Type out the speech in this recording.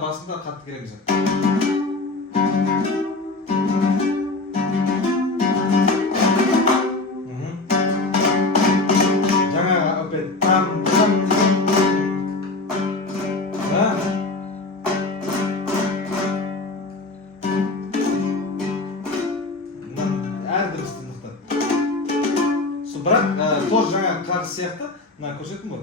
басында қатты кереміз. Жаңа опять там әр дыбысты нықтап. Бірақ тоже жаңа қарсы сияқты мына көрсеттім ғой.